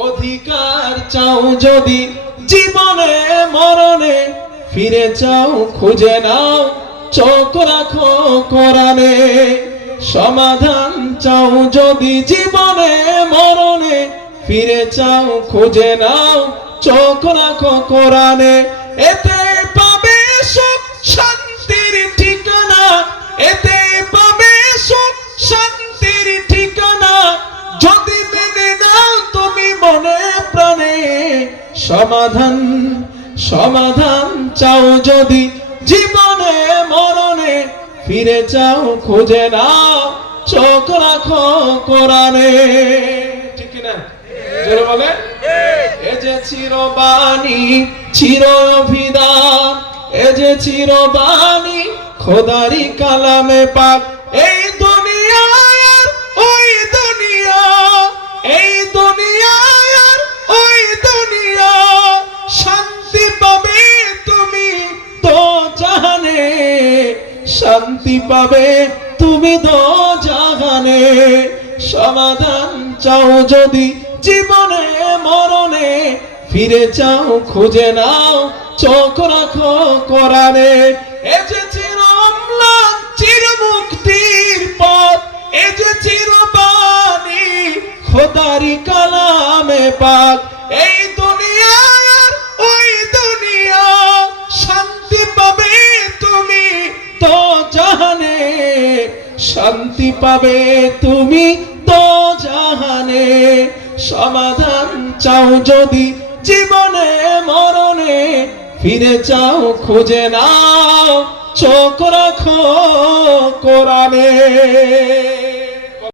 অধিকার চাও যদি জীবনে মরণে, ফিরে চাও খুঁজে নাও চোখ রাখো কোরআনে। সমাধান চাও যদি জীবনে মরণে, ফিরে চাও খুঁজে নাও চোখ রাখো কোরআনে। এতে পাবে সুখ শান্তির ঠিকানা, এতে পাবে সুখ শান্তির ঠিকানা, যদি মেনে নাও তুমি মনে প্রাণে। সমাধান সমাধান চাও যদি জীবনে মরণে, ফিরে চাও খুঁজে নাও চোখ রাখো কোরআনে। ঠিক কিনা? জোরে বলে। এ যে চিরবাণী চির অভিধান, এ যে চিরবাণী খোদারি কালামে পাক। এই দুনিয়া আর ওই দুনিয়া, এই দুনিয়া আর ওই দুনিয়া, শান্তি পাবে তুমি তো জাহানে, শান্তি পাবে তুমি তো জাহানে। সমাধান চাও যদি জীবনে মরণে, ফিরে চাও খুঁজে নাও চোখ রাখো কোরআনে। এ যে চির অম্লান চির মুক্তির পথ, এ যে চিরবাণী খোদারি কালামে পাক। এই দুনিয়া আর ওই দুনিয়া, শান্তি পাবে তুমি তো জাহানে, শান্তি পাবে তুমি তো জাহানে। সমাধান চাও যদি জীবনে মরণে, ফিরে চাও খুঁজে নাও চোখ রাখো কোরআনে।